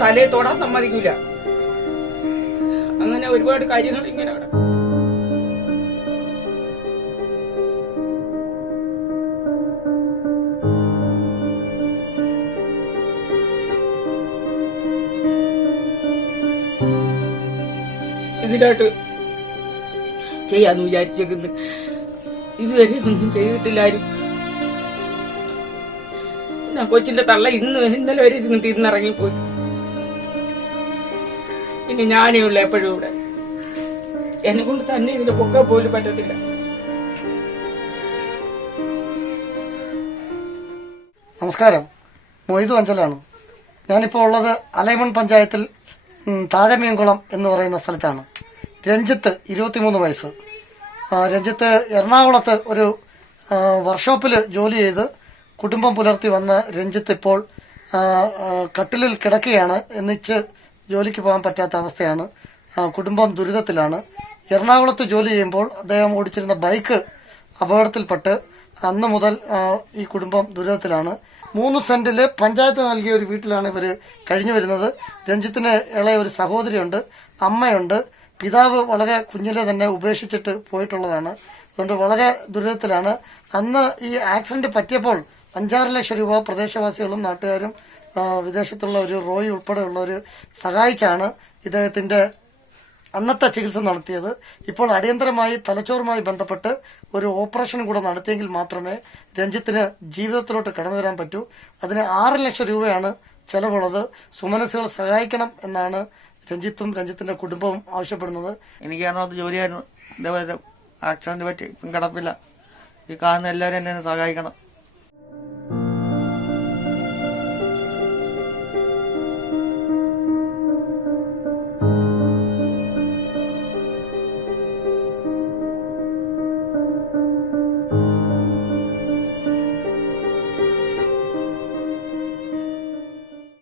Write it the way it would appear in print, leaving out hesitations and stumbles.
തലയെ തൊടാൻ സമ്മതിക്കൂല. അങ്ങനെ ഒരുപാട് കാര്യങ്ങൾ ഇങ്ങനെ ഇതിലായിട്ട് ചെയ്യാന്ന് വിചാരിച്ചേക്കുന്നു. ഇതുവരെ ഒന്നും ചെയ്തിട്ടില്ലാരും. കൊച്ചിന്റെ തള്ള ഇന്നലെ വരെ ഇരുന്ന് തിന്നിറങ്ങിപ്പോയി. ഇനി ഞാനേ ഉള്ളു എപ്പോഴും ഇവിടെ. എന്നെ കൊണ്ട് തന്നെ ഇതിന്റെ പൊക്ക പോലും പറ്റത്തില്ല. നമസ്കാരം, മൊയ്തു അഞ്ചലാണ്. ഞാനിപ്പോൾ ഉള്ളത് അലൈമൺ പഞ്ചായത്തിൽ താഴെമീൻകുളം എന്ന് പറയുന്ന സ്ഥലത്താണ്. രഞ്ജിത്ത് 23 വയസ്സ്. രഞ്ജിത്ത് എറണാകുളത്ത് ഒരു വർക്ക്ഷോപ്പിൽ ജോലി ചെയ്ത് കുടുംബം പുലർത്തി വന്ന രഞ്ജിത്ത് ഇപ്പോൾ കട്ടിലിൽ കിടക്കുകയാണ്. എന്നിച്ച് ജോലിക്ക് പോകാൻ പറ്റാത്ത അവസ്ഥയാണ്. കുടുംബം ദുരിതത്തിലാണ്. എറണാകുളത്ത് ജോലി ചെയ്യുമ്പോൾ അദ്ദേഹം ഓടിച്ചിരുന്ന ബൈക്ക് അപകടത്തിൽപ്പെട്ട് അന്ന് മുതൽ ഈ കുടുംബം ദുരിതത്തിലാണ്. 3 സെന്റില് പഞ്ചായത്ത് നൽകിയ ഒരു വീട്ടിലാണ് ഇവർ കഴിഞ്ഞു വരുന്നത്. രഞ്ജിത്തിന് ഇളയ ഒരു സഹോദരിയുണ്ട്, അമ്മയുണ്ട്. പിതാവ് വളരെ കുഞ്ഞിലെ തന്നെ ഉപേക്ഷിച്ചിട്ട് പോയിട്ടുള്ളതാണ്. അതുകൊണ്ട് വളരെ ദുരിതത്തിലാണ്. അന്ന് ഈ ആക്സിഡന്റ് പറ്റിയപ്പോൾ 5-6 ലക്ഷം രൂപ പ്രദേശവാസികളും നാട്ടുകാരും വിദേശത്തുള്ള ഒരു റോയി ഉൾപ്പെടെയുള്ളവർ സഹായിച്ചാണ് ഇദ്ദേഹത്തിന്റെ അന്നത്തെ ചികിത്സ നടത്തിയത്. ഇപ്പോൾ അടിയന്തരമായി തലച്ചോറുമായി ബന്ധപ്പെട്ട് ഒരു ഓപ്പറേഷൻ കൂടെ നടത്തിയെങ്കിൽ മാത്രമേ രഞ്ജിത്തിന് ജീവിതത്തിലോട്ട് കടന്നു വരാൻ പറ്റൂ. അതിന് 6 ലക്ഷം രൂപയാണ് ചെലവുള്ളത്. സുമനസ്സുകൾ സഹായിക്കണം എന്നാണ് രഞ്ജിത്തും രഞ്ജിത്തിന്റെ കുടുംബവും ആവശ്യപ്പെടുന്നത്. എനിക്ക് എറണാകുളത്ത് ജോലിയായിരുന്നു. ഇതേപോലെ ആക്സിഡന്റ് പറ്റി ഇപ്പം കിടപ്പില്ല. ഈ കാണുന്ന എല്ലാവരും എന്നെ സഹായിക്കണം.